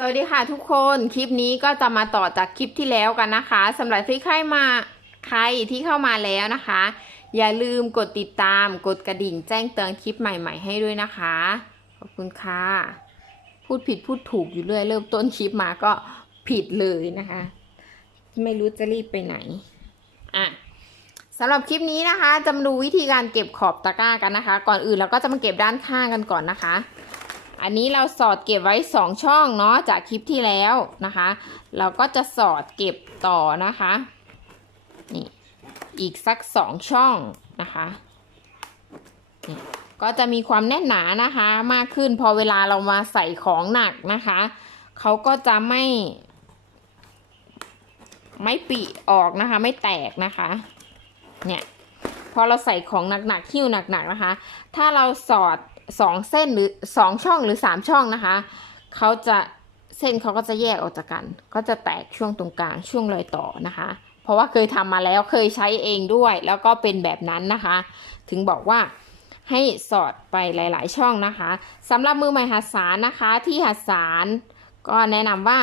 สวัสดีค่ะทุกคนคลิปนี้ก็จะมาต่อจากคลิปที่แล้วกันนะคะสำหรับที่ใครมาใครที่เข้ามาแล้วนะคะ อย่าลืมกดติดตามกดกระดิ่งแจ้งเตือนคลิปใหม่ ๆ ให้ด้วยนะคะขอบคุณค่ะพูดผิดพูดถูกอยู่เรื่อยเริ่มต้นคลิปมาก็ผิดเลยนะคะ ไม่รู้จะรีบไปไหนอะสำหรับคลิปนี้นะคะ จะมาดูวิธีการเก็บขอบตะกร้ากันนะคะ ก่อนอื่นเราก็จะมาเก็บด้านข้างกันก่อนนะคะ อันนี้เราสอดเก็บไว้สองช่องเนาะจากคลิปที่แล้วนะคะ เราก็จะสอดเก็บต่อนะคะนี่อีกสักสองช่องนะคะนี่ก็จะมีความแน่นหนานะคะมากขึ้นพอเวลาเรามาใส่ของหนักนะคะเขาก็จะไม่ ไม่ปีออกนะคะ ไม่แตกนะคะเนี่ยพอเราใส่ของหนักๆหิ้วหนักๆนะคะ ถ้าเราสอด สองเส้นหรือสองช่องหรือสามช่องนะคะเขาจะเส้นเขาก็จะแยกออกจากกัน ก็จะแตกช่วงตรงกลางช่วงรอยต่อนะคะ เพราะว่าเคยทำมาแล้วเคยใช้เองด้วย แล้วก็เป็นแบบนั้นนะคะ ถึงบอกว่าให้สอดไปหลาย ๆ ช่องนะคะสำหรับมือใหม่หัดสารนะคะที่หัดสารก็แนะนำว่า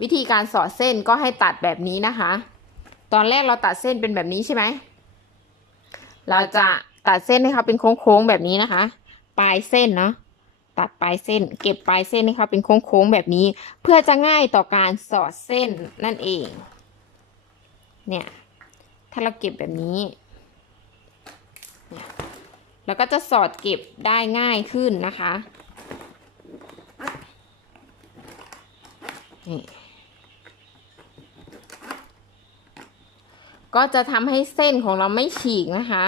วิธีการสอดเส้นก็ให้ตัดแบบนี้นะคะ ตอนแรกเราตัดเส้นเป็นแบบนี้ใช่ไหมเราจะตัดเส้นให้เขาเป็นโค้ง ๆ แบบนี้นะคะ ปลายเส้นเนาะตัดปลายเส้น เก็บปลายเส้นให้เขาเป็นโค้งๆแบบนี้ เพื่อจะง่ายต่อการสอดเส้นนั่นเอง เนี่ย ถ้าเราเก็บแบบนี้เนี่ยเราก็จะสอดเก็บได้ง่ายขึ้นนะคะนี่ก็จะทำให้เส้นของเราไม่ฉีกนะคะ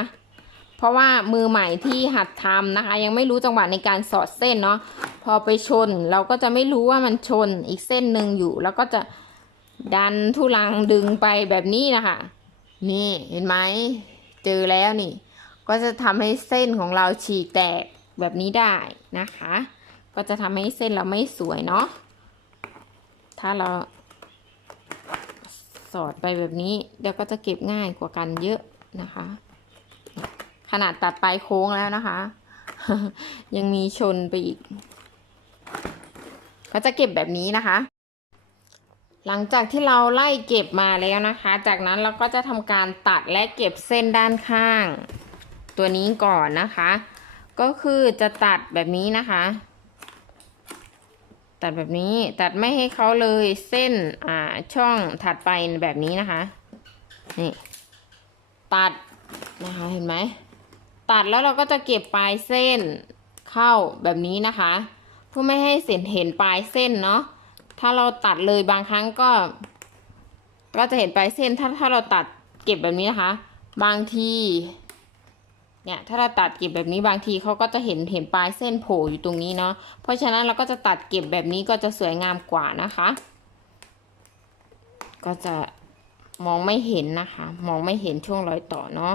เพราะว่ามือใหม่ที่หัดทำนะคะ ยังไม่รู้จังหวะในการสอดเส้นเนาะพอไปชนเราก็จะไม่รู้ว่ามันชนอีกเส้นหนึ่งอยู่ แล้วก็จะดันทุลังดึงไปแบบนี้นะคะ นี่เห็นไหมเจอแล้วนี่ ก็จะทำให้เส้นของเราฉีกแตกแบบนี้ได้นะคะ ก็จะทำให้เส้นเราไม่สวยเนาะถ้าเราสอดไปแบบนี้เดี๋ยวก็จะเก็บง่ายกว่ากันเยอะนะคะ ขนาดตัดปลายโค้งแล้วนะคะ ยังมีชนไปอีก ก็จะเก็บแบบนี้นะคะ หลังจากที่เราไล่เก็บมาแล้วนะคะ จากนั้นเราก็จะทำการตัดและเก็บเส้นด้านข้าง ตัวนี้ก่อนนะคะ ก็คือจะตัดแบบนี้นะคะ ตัดแบบนี้ตัดไม่ให้เขาเลยเส้นอ่าช่องถัดไปแบบนี้นะคะนี่ตัดนะคะเห็นไหม ตัดแล้วเราก็จะเก็บปลายเส้นเข้าแบบนี้นะคะ เพื่อไม่ให้เส้นเห็นปลายเส้นเนาะถ้าเราตัดเลยบางครั้งก็ ก็จะเห็นปลายเส้นถ้าถ้าเราตัดเก็บแบบนี้นะคะ บางทีเนี่ยถ้าเราตัดเก็บแบบนี้บางทีเขาก็จะเห็นเห็นปลายเส้นโผล่อยู่ตรงนี้เนาะเพราะฉะนั้นเราก็จะตัดเก็บแบบนี้ก็จะสวยงามกว่านะคะ ก็จะมองไม่เห็นนะคะ มองไม่เห็นช่วงรอยต่อเนาะ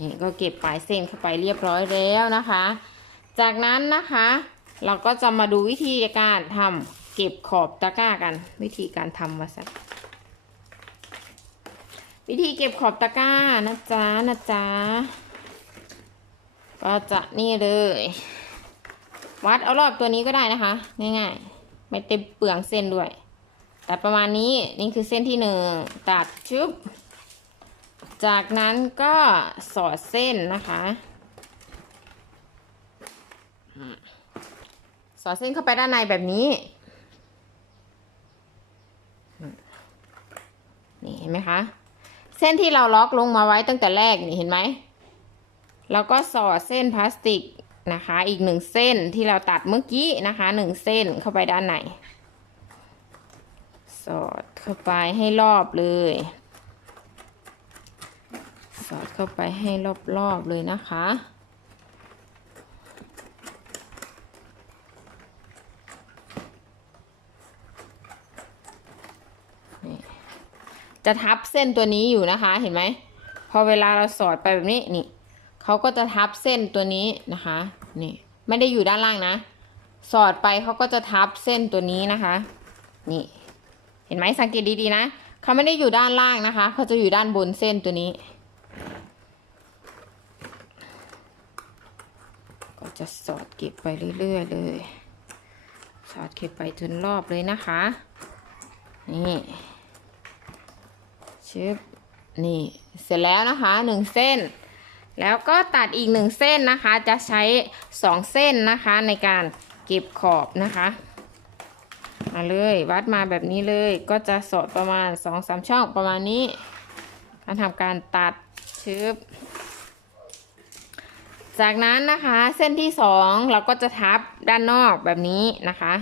นี่ก็เก็บปลายเส้นเข้าไปเรียบร้อยแล้วนะคะ จากนั้นนะคะ เราก็จะมาดูวิธีการทำเก็บขอบตะกร้ากัน วิธีการทำมาสักวิธีเก็บขอบตะกร้านะจ๊ะนะจ๊ะก็จะนี่เลย วัดเอารอบตัวนี้ก็ได้นะคะ ง่ายๆ ไม่เต็มเปลืองเส้นด้วย แตัดประมาณนี้นี่คือเส้นที่หนึ่งตัดชุบ จากนั้นก็สอดเส้นนะคะ สอดเส้นเข้าไปด้านในแบบนี้นี่เห็นไหมคะ เส้นที่เราล็อกลงมาไว้ตั้งแต่แรกนี่เห็นไหมแล้วก็สอดเส้นพลาสติกนะคะ อีกหนึ่งเส้นที่เราตัดเมื่อกี้นะคะหนึ่งเส้นเข้าไปด้านในสอดเข้าไปให้รอบเลย สอดเข้าไปให้รอบๆเลยนะคะ จะทับเส้นตัวนี้อยู่นะคะเห็นไหม พอเวลาเราสอดไปแบบนี้นี่เขาก็จะทับเส้นตัวนี้นะคะนี่ไม่ได้อยู่ด้านล่างนะ สอดไปเขาก็จะทับเส้นตัวนี้นะคะ นี่ เห็นไหมสังเกตดีๆนะเขาไม่ได้อยู่ด้านล่างนะคะ เขาจะอยู่ด้านบนเส้นตัวนี้ จะสอดเก็บไปเรื่อยๆเลย สอดเก็บไปจนรอบเลยนะคะ นี่ชึบนี่ เสร็จแล้วนะคะหนึ่งเส้น แล้วก็ตัดอีกหนึ่งเส้นนะคะ จะใช้สองเส้นนะคะในการเก็บขอบนะคะมาเลยวัดมาแบบนี้เลยก็จะสอดประมาณสองสามช่องประมาณนี้การทำการตัดชึบ จากนั้นนะคะเส้นที่สองเราก็จะทับด้านนอกแบบนี้นะคะ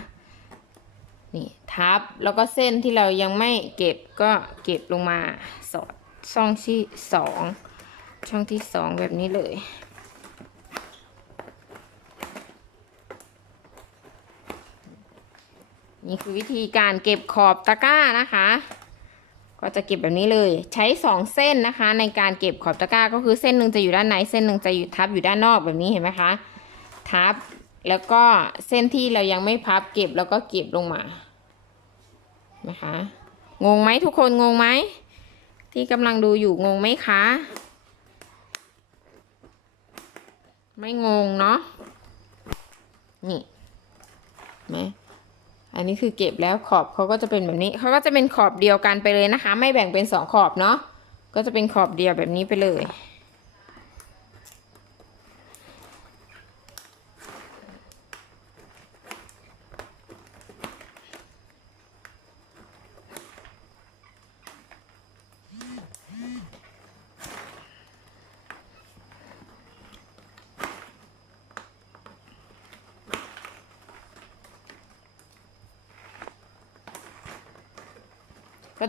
นี่ทับแล้วก็เส้นที่เรายังไม่เก็บก็เก็บลงมาสอดช่องที่สองช่องที่สองแบบนี้เลยนี่คือวิธีการเก็บขอบตะกร้านะคะ ก็จะเก็บแบบนี้เลย ใช้สองเส้นนะคะ ในการเก็บขอบตะกร้าก็คือเส้นหนึ่งจะอยู่ด้านในเส้นหนึ่งจะอยู่ทับอยู่ด้านนอกแบบนี้เห็นไหมคะทับแล้วก็เส้นที่เรายังไม่พับเก็บแล้วก็เก็บลงมานะคะงงไหมทุกคนงงไหมที่กำลังดูอยู่งงไหมคะ ไม่งงเนาะนี่ไหม อันนี้คือเก็บแล้วขอบเขาก็จะเป็นแบบนี้เขาก็จะเป็นขอบเดียวกันไปเลยนะคะ ไม่แบ่งเป็นสองขอบเนาะก็จะเป็นขอบเดียวแบบนี้ไปเลย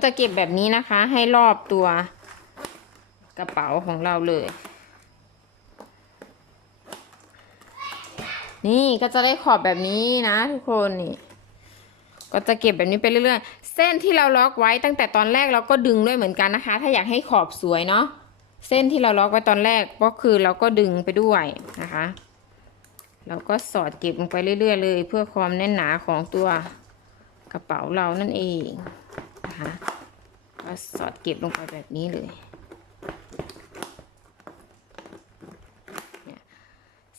จะเก็บแบบนี้นะคะ ให้รอบตัวกระเป๋าของเราเลย นี่ก็จะได้ขอบแบบนี้นะทุกคนนี่ ก็จะเก็บแบบนี้ไปเรื่อยๆ เส้นที่เราล็อกไว้ตั้งแต่ตอนแรกเราก็ดึงด้วยเหมือนกันนะคะ ถ้าอยากให้ขอบสวยเนาะ เส้นที่เราล็อกไว้ตอนแรกก็คือเราก็ดึงไปด้วยนะคะ เราก็สอดเก็บลงไปเรื่อยๆเลย เพื่อความแน่นหนาของตัวกระเป๋าเรานั่นเองนะคะ ก็สอดเก็บลงไปแบบนี้เลย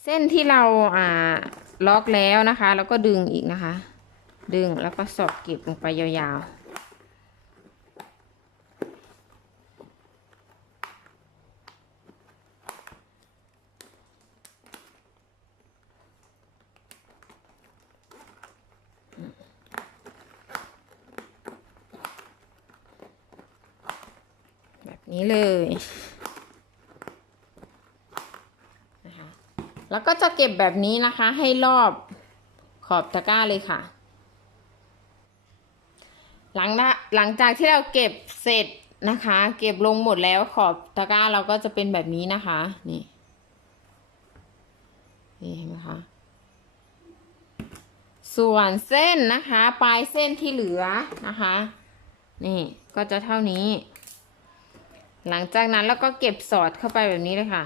เส้นที่เราอ่าล็อกแล้วนะคะ แล้วก็ดึงอีกนะคะ ดึงแล้วก็สอดเก็บลงไปยาวๆแบบ นี้เลยนะคะแล้วก็จะเก็บแบบนี้นะคะ ให้รอบขอบตะกร้าเลยค่ะ หลังหลังจากที่เราเก็บเสร็จนะคะ เก็บลงหมดแล้วขอบตะกร้าเราก็จะเป็นแบบนี้นะคะ นี่นี่เห็นไหมคะส่วนเส้นนะคะ ปลายเส้นที่เหลือนะคะ นี่ก็จะเท่านี้ หลังจากนั้นเราก็เก็บสอดเข้าไปแบบนี้เลยค่ะ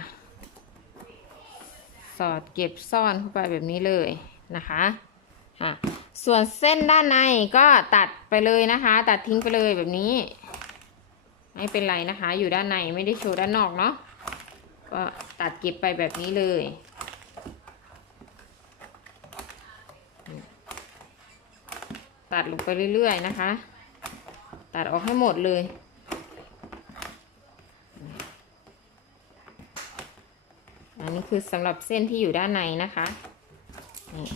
สอดเก็บซ่อนเข้าไปแบบนี้เลยนะคะค่ะส่วนเส้นด้านในก็ตัดไปเลยนะคะ ตัดทิ้งไปเลยแบบนี้ ไม่เป็นไรนะคะ อยู่ด้านในไม่ได้โชว์ด้านนอกเนาะก็ตัดเก็บไปแบบนี้เลย ตัดลงไปเรื่อยๆนะคะ ตัดออกให้หมดเลย อันนี้ คือสำหรับเส้นที่อยู่ด้านในนะคะนี่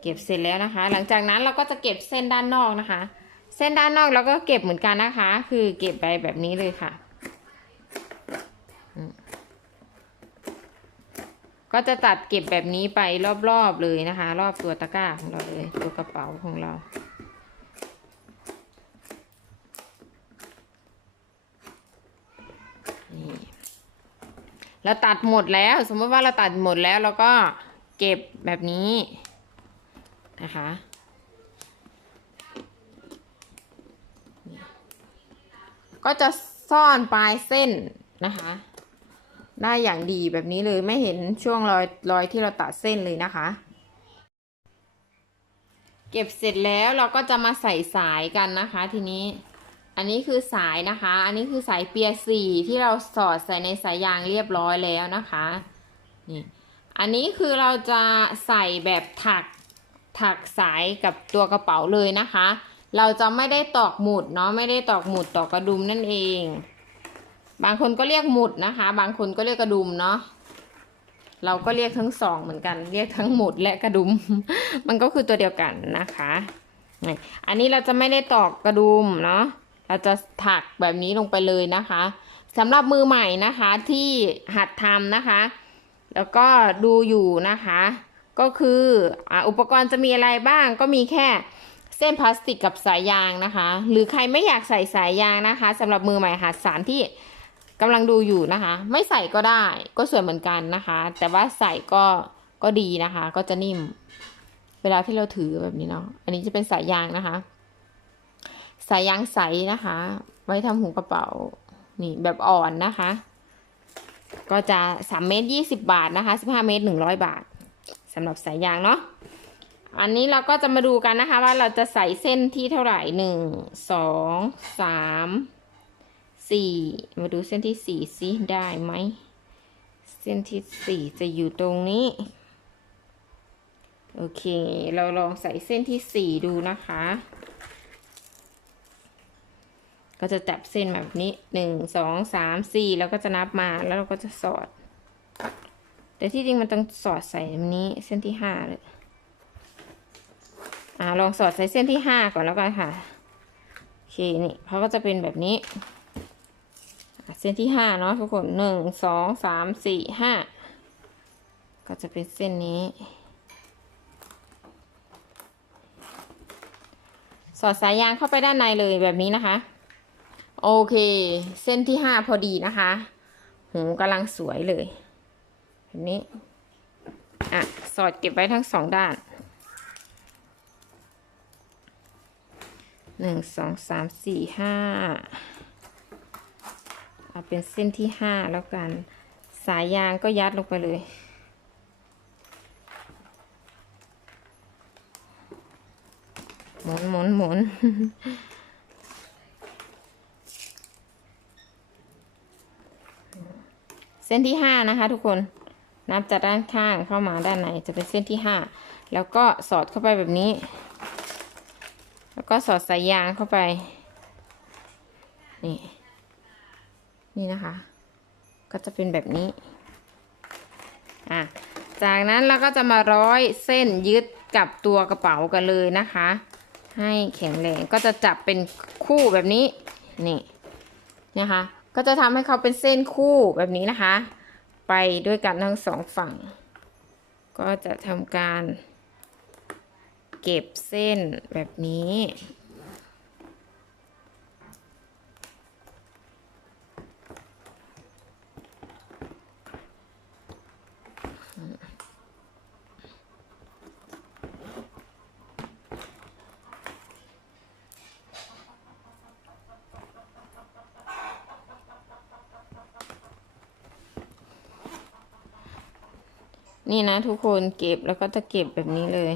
เก็บเสร็จแล้วนะคะ หลังจากนั้นเราก็จะเก็บเส้นด้านนอกนะคะ เส้นด้านนอกเราก็เก็บเหมือนกันนะคะ คือเก็บไปแบบนี้เลยค่ะ ก็จะตัดเก็บแบบนี้ไปรอบๆเลยนะคะ รอบตัวตะกร้าของเราเลยตัวกระเป๋าของเรานี่ เราตัดหมดแล้ว สมมติว่าเราตัดหมดแล้วเราก็เก็บแบบนี้นะคะก็จะซ่อนปลายเส้นนะคะ ได้อย่างดีแบบนี้เลยไม่เห็นช่วงรอยรอยที่เราตัดเส้นเลยนะคะ เก็บเสร็จแล้วเราก็จะมาใส่สายกันนะคะทีนี้ อันนี้คือสายนะคะ อันนี้คือสายเปียร์สี่ที่เราสอดใส่ในสายยางเรียบร้อยแล้วนะคะ นี่ อันนี้คือเราจะใส่แบบถักถักสายกับตัวกระเป๋าเลยนะคะ เราจะไม่ได้ตอกหมุดเนาะ ไม่ได้ตอกหมุดตอกกระดุมนั่นเอง บางคนก็เรียกหมุดนะคะ บางคนก็เรียกกระดุมเนาะ เราก็เรียกทั้งสองเหมือนกัน เรียกทั้งหมุดและกระดุม มันก็คือตัวเดียวกันนะคะนี่อันนี้เราจะไม่ได้ตอกกระดุมเนาะ เราจะถักแบบนี้ลงไปเลยนะคะสำหรับมือใหม่นะคะที่หัดทำนะคะ แล้วก็ดูอยู่นะคะ ก็คือออุปกรณ์จะมีอะไรบ้างก็มีแค่เส้นพลาสติกกับสายยางนะคะ หรือใครไม่อยากใส่สายยางนะคะสำหรับมือใหม่หัดสารที่กำลังดูอยู่นะคะ ไม่ใส่ก็ได้ก็สวยเหมือนกันนะคะ แต่ว่าใส่ก็ก็ดีนะคะ ก็จะนิ่ม เวลาที่เราถือแบบนี้เนาะอันนี้จะเป็นสายยางนะคะ สายยางใสนะคะ ไว้ทำหูกระเป๋า นี่แบบอ่อนนะคะ ก็จะ3เมตร20บาทนะคะ15เมตร100บาทสำหรับสายยางเนาะอันนี้เราก็จะมาดูกันนะคะว่าเราจะใส่เส้นที่เท่าไหร่หนึ่งสองสามสี่มาดูเส้นที่สี่สิได้ไหมเส้นที่สี่จะอยู่ตรงนี้ โอเค เราลองใส่เส้นที่สี่ดูนะคะ ก็จะจับเส้นแบบนี้หนึ่งสองสามสี่แล้วก็จะนับมาแล้วเราก็จะสอด แต่ที่จริงมันต้องสอดใส่แบบนี้เส้นที่ห้าเลยอ่าลองสอดใส่เส้นที่ห้าก่อนแล้วกันค่ะโอเคนี่เขาก็จะเป็นแบบนี้เส้นที่ห้าเนาะทุกคนหนึ่งสองสามสี่ห้าก็จะเป็นเส้นนี้ สอดสายยางเข้าไปด้านในเลยแบบนี้นะคะ โอเค เส้นที่ห้าพอดีนะคะ หูกำลังสวยเลยแบบนี้ อะ สอดเก็บไว้ทั้งสองด้านหนึ่งสองสามสี่ห้าเอาเป็นเส้นที่ห้าแล้วกัน สายยางก็ยัดลงไปเลย หมุนหมุนหมุน เส้นที่ห้านะคะทุกคนนับจากด้านข้างเข้ามาด้านในจะเป็นเส้นที่ห้าแล้วก็สอดเข้าไปแบบนี้ แล้วก็สอดสายยางเข้าไป นี่ นี่นะคะ ก็จะเป็นแบบนี้อะจากนั้นเราก็จะมาร้อยเส้นยึดกับตัวกระเป๋ากันเลยนะคะ ให้แข็งแรงก็จะจับเป็นคู่แบบนี้ นี่นะคะ ก็จะทำให้เขาเป็นเส้นคู่แบบนี้นะคะ ไปด้วยกันทั้งสองฝั่ง ก็จะทำการเก็บเส้นแบบนี้ นี่นะทุกคนเก็บแล้วก็จะเก็บแบบนี้เลย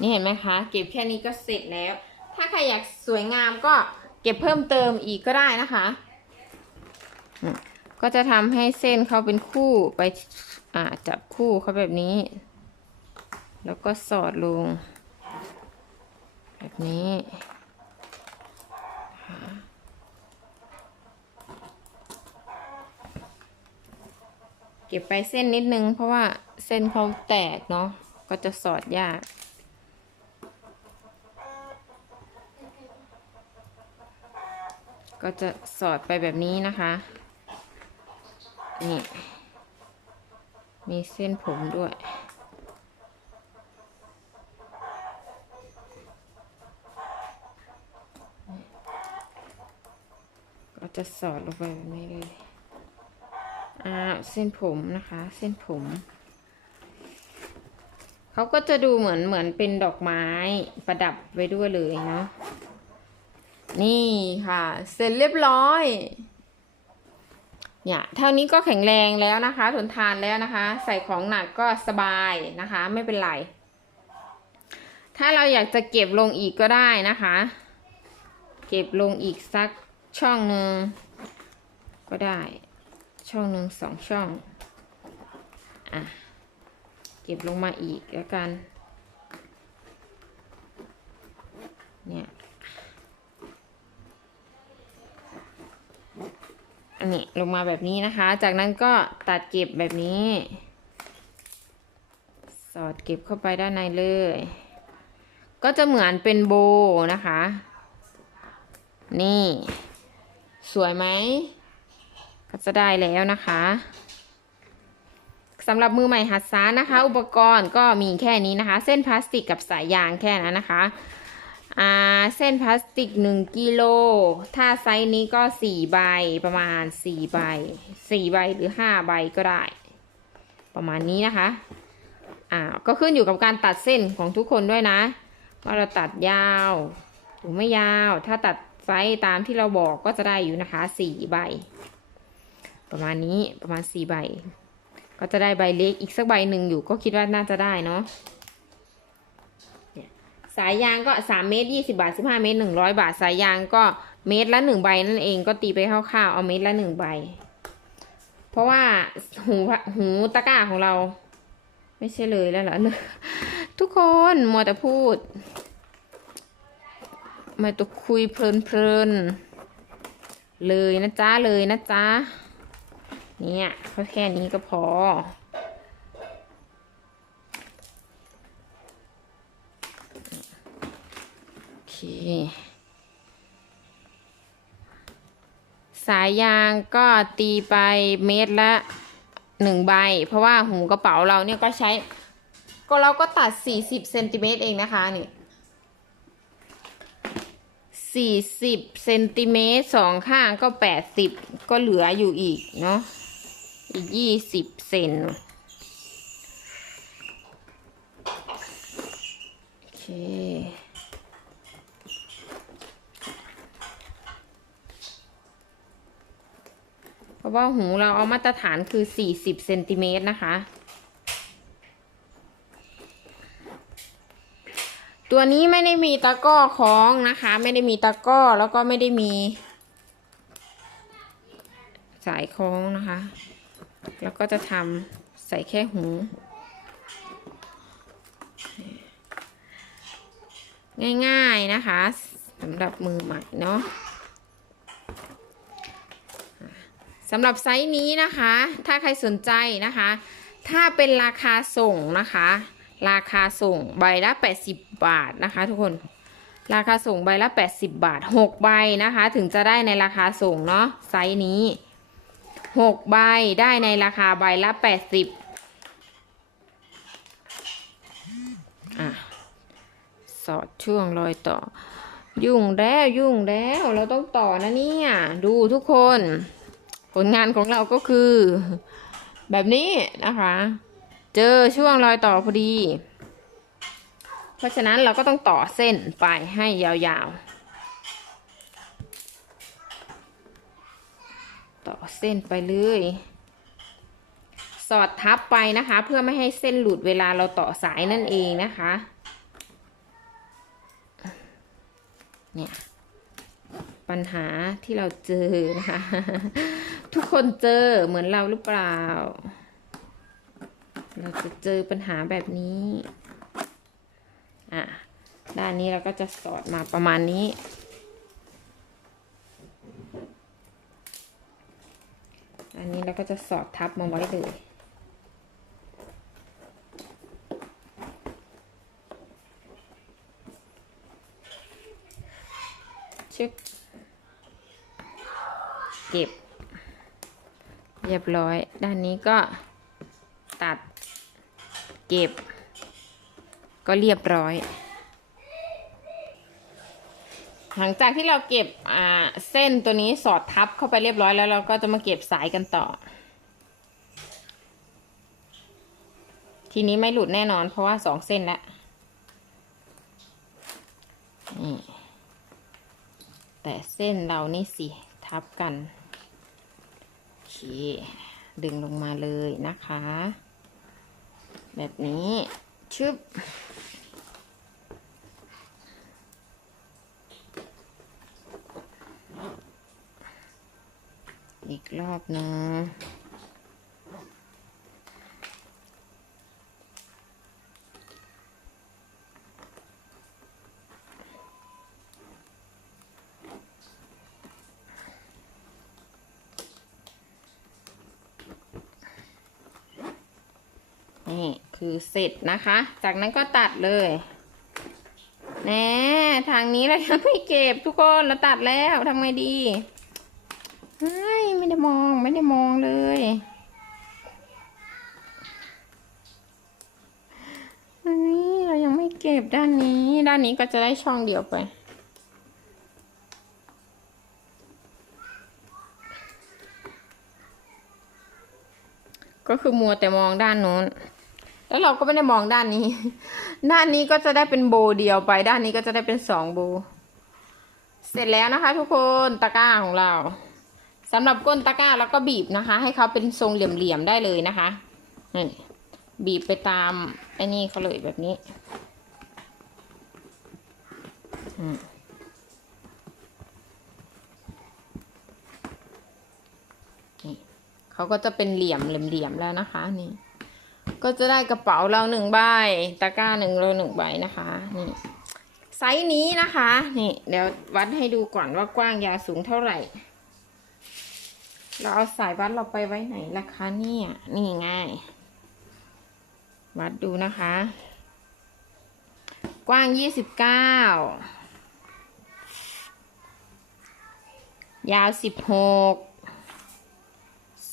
นี่เห็นไหมคะ เก็บแค่นี้ก็เสร็จแล้ว ถ้าใครอยากสวยงามก็เก็บเพิ่มเติมอีกก็ได้นะคะ ก็จะทำให้เส้นเขาเป็นคู่ไปจับคู่เขาแบบนี้ แล้วก็สอดลง แบบนี้ เก็บไปเส้นนิดนึง เพราะว่าเส้นเขาแตกเนาะก็จะสอดยากก็จะสอดไปแบบนี้นะคะ นี่ มีเส้นผมด้วย ก็จะสอดลงไปแบบนี้เลย อ่าเส้นผมนะคะ เส้นผม เขาก็จะดูเหมือนเหมือนเป็นดอกไม้ประดับไว้ด้วยเลยเนาะนี่ค่ะ เสร็จเรียบร้อยเนี่ยเท่านี้ก็แข็งแรงแล้วนะคะ ทนทานแล้วนะคะ ใส่ของหนักก็สบายนะคะ ไม่เป็นไร ถ้าเราอยากจะเก็บลงอีกก็ได้นะคะ เก็บลงอีกสักช่องหนึ่งก็ได้ ช่องหนึ่งสองช่อง อะ เก็บลงมาอีกแล้วกัน เนี่ย อันนี้ลงมาแบบนี้นะคะ จากนั้นก็ตัดเก็บแบบนี้ สอดเก็บเข้าไปด้านในเลย ก็จะเหมือนเป็นโบนะคะ นี่ สวยไหม ก็จะได้แล้วนะคะสำหรับมือใหม่หัดสานะคะ อุปกรณ์ก็มีแค่นี้นะคะ เส้นพลาสติกกับสายยางแค่นั้นนะคะเส้นพลาสติก 1กิโล ถ้าไซส์นี้ก็ 4 ใบประมาณ 4 ใบ 4 ใบหรือ 5 ใบก็ได้ ประมาณนี้นะคะ อ่า ก็ขึ้นอยู่กับการตัดเส้นของทุกคนด้วยนะ ว่าเราตัดยาวหรือไม่ยาว ถ้าตัดไซส์ตามที่เราบอกก็จะได้อยู่นะคะ 4 ใบ ประมาณนี้ประมาณ4ใบ ก็จะได้ใบเล็กอีกสักใบหนึ่งอยู่ก็คิดว่าน่าจะได้เนาะสายยางก็สามเมตรยี่สิบาทสิบห้าเมตรหนึ่งร้อยบาทสายยางก็เมตรละหนึ่งใบนั่นเองก็ตีไปคร่าวๆเอาเมตรละหนึ่งใบ เพราะว่าหูหูตะกร้าของเรา ไม่ใช่เลยแล้วเหรอทุกคนมัวแต่พูดม่ต้องคุยเพลินๆเลยนะจ๊ะเลยนะจ๊ะ เนี่ยเขาแค่นี้ก็พอ โอเค สายยางก็ตีไปเมตรละหนึ่งใบ เพราะว่าหูกระเป๋าเราเนี่ยก็ใช้ ก็เราก็ตัดสี่สิบเซนติเมตรเองนะคะนี่สี่สิบเซนติเมตรสองข้างก็แปดสิบก็เหลืออยู่อีกเนาะ ยี่สิบเซนโอเค เพราะว่าหูเราเอามาตรฐานคือ40เซนติเมตรนะคะ ตัวนี้ไม่ได้มีตะก้อคล้องนะคะ ไม่ได้มีตะก้อแล้วก็ไม่ได้มี สายคล้องนะคะ แล้วก็จะทำใส่แค่หู ง่ายๆนะคะสำหรับมือใหม่เนาะสำหรับไซส์นี้นะคะ ถ้าใครสนใจนะคะ ถ้าเป็นราคาส่งนะคะ ราคาส่งใบละ 80 บาทนะคะ ทุกคน ราคาส่งใบละ 80 บาท 6 ใบนะคะ ถึงจะได้ในราคาส่งเนาะไซส์นี้ 6ใบได้ในราคาใบละ80อะสอดช่วงรอยต่อ ยุ่งแล้วยุ่งแล้วเราต้องต่อนะเนี่ย ดูทุกคน ผลงานของเราก็คือ แบบนี้นะคะ เจอช่วงรอยต่อพอดี เพราะฉะนั้นเราก็ต้องต่อเส้นไปให้ยาวๆ ต่อเส้นไปเลย สอดทับไปนะคะ เพื่อไม่ให้เส้นหลุดเวลาเราต่อสายนั่นเองนะคะเนี่ยปัญหาที่เราเจอนะคะ ทุกคนเจอเหมือนเราหรือเปล่า เราจะเจอปัญหาแบบนี้อะด้านนี้เราก็จะสอดมาประมาณนี้ อันนี้เราก็จะสอดทับมาไว้เลยชึกเก็บ เรียบร้อย ด้านนี้ก็ตัด เก็บ ก็เรียบร้อย หลังจากที่เราเก็บอ่าเส้นตัวนี้สอดทับเข้าไปเรียบร้อยแล้วเราก็จะมาเก็บสายกันต่อ ทีนี้ไม่หลุดแน่นอนเพราะว่าสองเส้นแล้วนี่แต่เส้นเรานี่สิทับกันโอเคดึงลงมาเลยนะคะ แบบนี้ชึบ อีกรอบนะนี่คือเสร็จนะคะ จากนั้นก็ตัดเลยแน่ทางนี้เรายังไม่เก็บทุกคนเราตัดแล้วทำไงดีเฮ้ยไม่ได้มอง ไม่ได้มองเลย อันนี้เรายังไม่เก็บด้านนี้ ด้านนี้ก็จะได้ช่องเดียวไป ก็คือมัวแต่มองด้านโน้น แล้วเราก็ไม่ได้มองด้านนี้ ด้านนี้ก็จะได้เป็นโบเดียวไป ด้านนี้ก็จะได้เป็นสองโบ เสร็จแล้วนะคะทุกคนตะกร้าของเรา สำหรับก้นตะกร้าแล้วก็บีบนะคะ ให้เขาเป็นทรงเหลี่ยมๆได้เลยนะคะนี่บีบไปตามไอ้นี่เขาเลยแบบนี้อืมนี่เขาก็จะเป็นเหลี่ยมเหลี่ยมๆแล้วนะคะนี่ก็จะได้กระเป๋าเราหนึ่งใบตะกร้าหนึ่งเราหนึ่งใบนะคะนี่ไซส์นี้นะคะ นี่ เดี๋ยววัดให้ดูก่อนว่ากว้างยาวสูงเท่าไหร่ เราเอาสายวัดเราไปไว้ไหนล่ะคะเนี่ย นี่ง่ายวัดดูนะคะ กว้างยี่สิบเก้ายาวสิบหก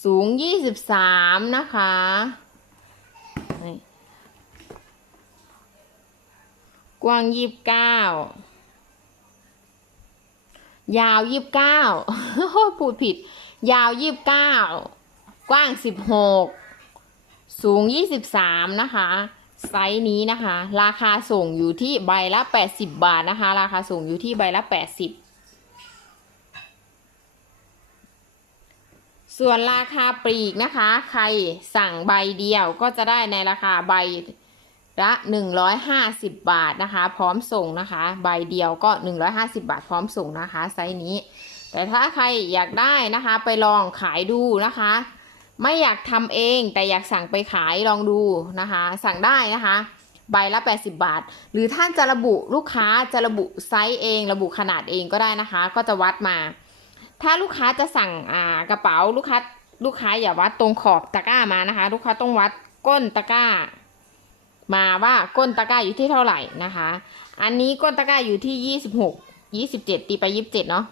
สูงยี่สิบสามนะคะกว้างยี่สิบเก้ายาวยี่สิบเก้าพูดผิด ยาวยี่สิบเก้ากว้างสิบหกสูงยี่สิบสามนะคะ ไซส์นี้นะคะ ราคาส่งอยู่ที่ใบละแปดสิบบาทนะคะ ราคาส่งอยู่ที่ใบละแปดสิบส่วนราคาปลีกนะคะ ใครสั่งใบเดียวก็จะได้ในราคาใบละ150บาทนะคะ พร้อมส่งนะคะ ใบเดียวก็150บาทพร้อมส่งนะคะ ไซส์นี้ แต่ถ้าใครอยากได้นะคะ ไปลองขายดูนะคะ ไม่อยากทำเองแต่อยากสั่งไปขายลองดูนะคะ สั่งได้นะคะ ใบละ 80 บาท หรือท่านจะระบุลูกค้าจะระบุไซส์เอง ระบุขนาดเองก็ได้นะคะ ก็จะวัดมา ถ้าลูกค้าจะสั่งอ่ากระเป๋าลูกค้าลูกค้าอย่าวัดตรงขอบตะกร้ามานะคะ ลูกค้าต้องวัดก้นตะกร้า มาว่าก้นตะกร้าอยู่ที่เท่าไหร่นะคะ อันนี้ก้นตะกร้าอยู่ที่ยี่สิบหกยี่สิบเจ็ดตีไปยี่สิบเจ็ดเนาะ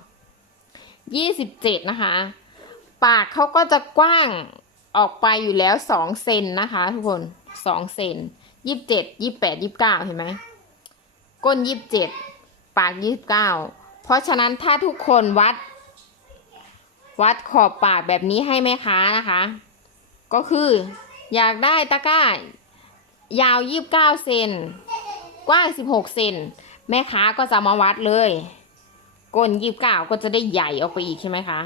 ยี่สิบเจ็ดนะคะ ปากเขาก็จะกว้างออกไปอยู่แล้วสองเซนนะคะ ทุกคนสองเซนยี่สิบเจ็ดยี่สิบแปดยี่สิบเก้าเห็นไหมก้นยี่สิบเจ็ดปากยี่สิบเก้าเพราะฉะนั้นถ้าทุกคนวัด วัดขอบปากแบบนี้ให้แม่ค้านะคะ ก็คืออยากได้ตะกร้า ยาวยี่บเก้าเซนกว้างสิบหกเซนแม่ค้าก็จะมาวัดเลย ก้นยีบเก้าก็จะได้ใหญ่ออกไปอีกใช่ไหมคะ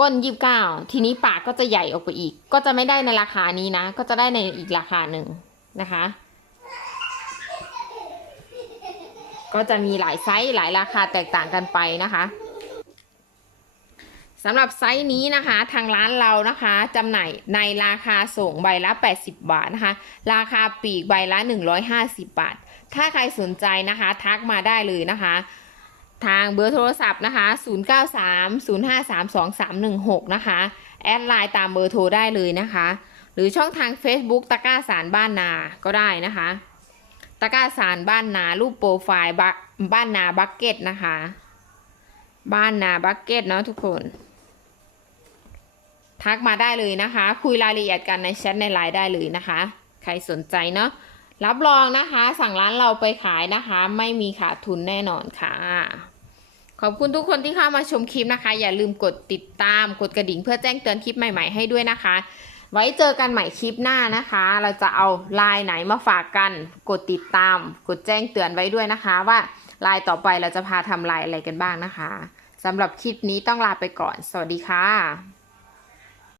ก้นยีบเก้าทีนี้ปากก็จะใหญ่ออกไปอีก ก็จะไม่ได้ในราคานี้นะ ก็จะได้ในอีกราคาหนึ่งนะคะ ก็จะมีหลายไซส์หลายราคาแตกต่างกันไปนะคะสำหรับไซส์นี้นะคะ ทางร้านเรานะคะจำหน่ายในราคาส่งใบละ 80 บาทนะคะ ราคาปีกใบละ 150 บาท ถ้าใครสนใจนะคะ ทักมาได้เลยนะคะ ทางเบอร์โทรศัพท์นะคะ 0930532316 นะคะ แอดไลน์ตามเบอร์โทรได้เลยนะคะ หรือช่องทาง Facebook ตะกร้าสารบ้านนา ก็ได้นะคะ ตะกร้าสารบ้านนารูปโปรไฟล์บะบ้านนาบักเก็ตนะคะ บ้านนาบักเก็ตเนาะทุกคน ทักมาได้เลยนะคะ คุยรายละเอียดกันในแชทในไลน์ได้เลยนะคะ ใครสนใจเนาะ รับรองนะคะ สั่งร้านเราไปขายนะคะ ไม่มีขาดทุนแน่นอนค่ะ ขอบคุณทุกคนที่เข้ามาชมคลิปนะคะ อย่าลืมกดติดตามกดกระดิ่งเพื่อแจ้งเตือนคลิปใหม่ๆให้ด้วยนะคะ ไว้เจอกันใหม่คลิปหน้านะคะ เราจะเอาลายไหนมาฝากกัน กดติดตาม กดแจ้งเตือนไว้ด้วยนะคะ ว่าลายต่อไปเราจะพาทำลายอะไรกันบ้างนะคะสำหรับคลิปนี้ต้องลาไปก่อน สวัสดีค่ะ